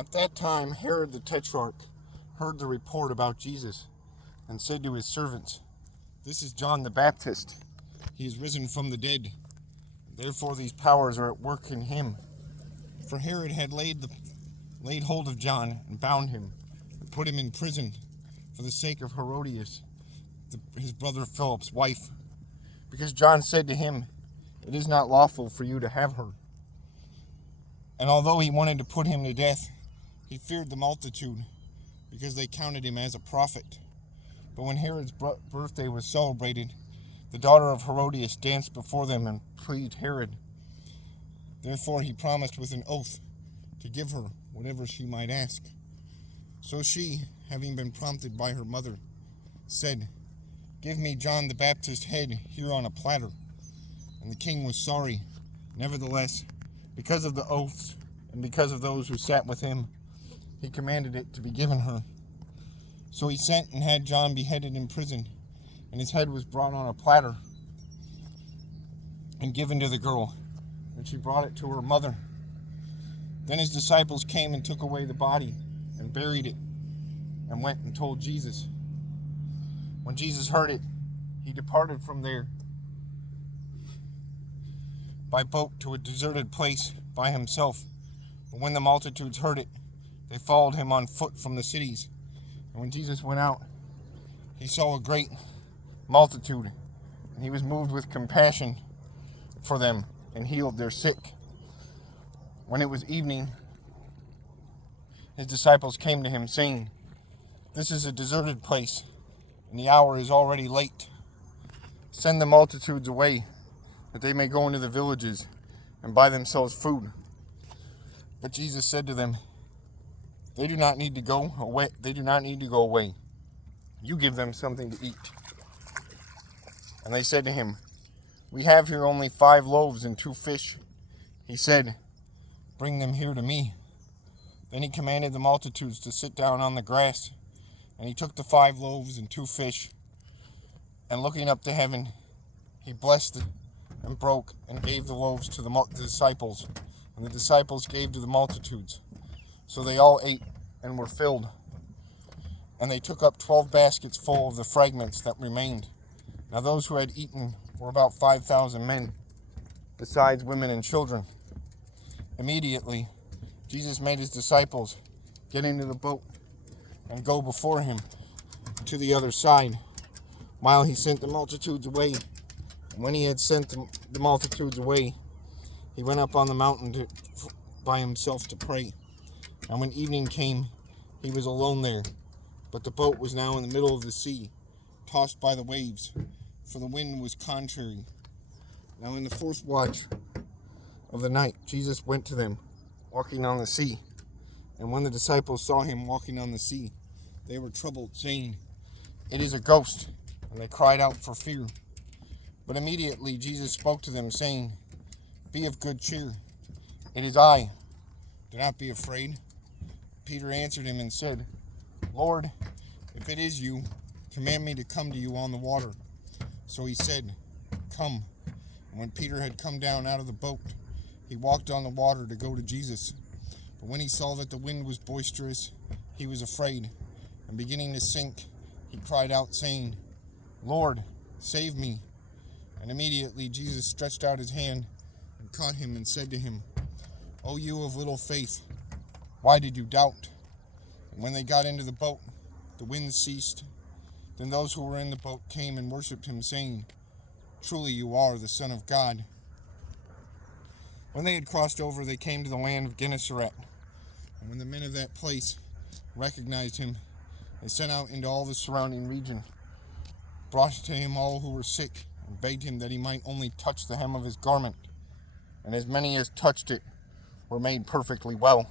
At that time, Herod the Tetrarch heard the report about Jesus and said to his servants, "This is John the Baptist. He is risen from the dead. Therefore these powers are at work in him." For Herod had laid hold of John and bound him and put him in prison for the sake of Herodias, his brother Philip's wife, because John said to him, "It is not lawful for you to have her." And although he wanted to put him to death, he feared the multitude, because they counted him as a prophet. But when Herod's birthday was celebrated, the daughter of Herodias danced before them and pleased Herod. Therefore he promised with an oath to give her whatever she might ask. So she, having been prompted by her mother, said, "Give me John the Baptist's head here on a platter." And the king was sorry. Nevertheless, because of the oaths and because of those who sat with him, he commanded it to be given her. So he sent and had John beheaded in prison, and his head was brought on a platter and given to the girl, and she brought it to her mother. Then his disciples came and took away the body and buried it, and went and told Jesus. When Jesus heard it, he departed from there by boat to a deserted place by himself. But when the multitudes heard it, they followed him on foot from the cities. And when Jesus went out, he saw a great multitude, and he was moved with compassion for them, and healed their sick. When it was evening, his disciples came to him, saying, "This is a deserted place, and the hour is already late. Send the multitudes away, that they may go into the villages and buy themselves food." But Jesus said to them, They do not need to go away. You give them something to eat." And they said to him, "We have here only 5 loaves and 2 fish." He said, "Bring them here to me." Then he commanded the multitudes to sit down on the grass. And he took the 5 loaves and 2 fish, and looking up to heaven, he blessed it and broke and gave the loaves to the disciples, and the disciples gave to the multitudes. So they all ate and were filled. And they took up 12 baskets full of the fragments that remained. Now those who had eaten were about 5,000 men, besides women and children. Immediately, Jesus made his disciples get into the boat and go before him to the other side, while he sent the multitudes away. And when he had sent the multitudes away, he went up on the mountain by himself to pray. And when evening came, he was alone there. But the boat was now in the middle of the sea, tossed by the waves, for the wind was contrary. Now in the 4th watch of the night, Jesus went to them, walking on the sea. And when the disciples saw him walking on the sea, they were troubled, saying, "It is a ghost." And they cried out for fear. But immediately Jesus spoke to them, saying, "Be of good cheer. It is I. Do not be afraid." Peter answered him and said, "Lord, if it is you, command me to come to you on the water." So he said, "Come." And when Peter had come down out of the boat, he walked on the water to go to Jesus. But when he saw that the wind was boisterous, he was afraid, and beginning to sink, he cried out, saying, "Lord, save me." And immediately Jesus stretched out his hand and caught him and said to him, "O you of little faith, why did you doubt?" And when they got into the boat, the wind ceased. Then those who were in the boat came and worshipped him, saying, "Truly you are the Son of God." When they had crossed over, they came to the land of Gennesaret. And when the men of that place recognized him, they sent out into all the surrounding region, brought to him all who were sick, and begged him that he might only touch the hem of his garment. And as many as touched it were made perfectly well.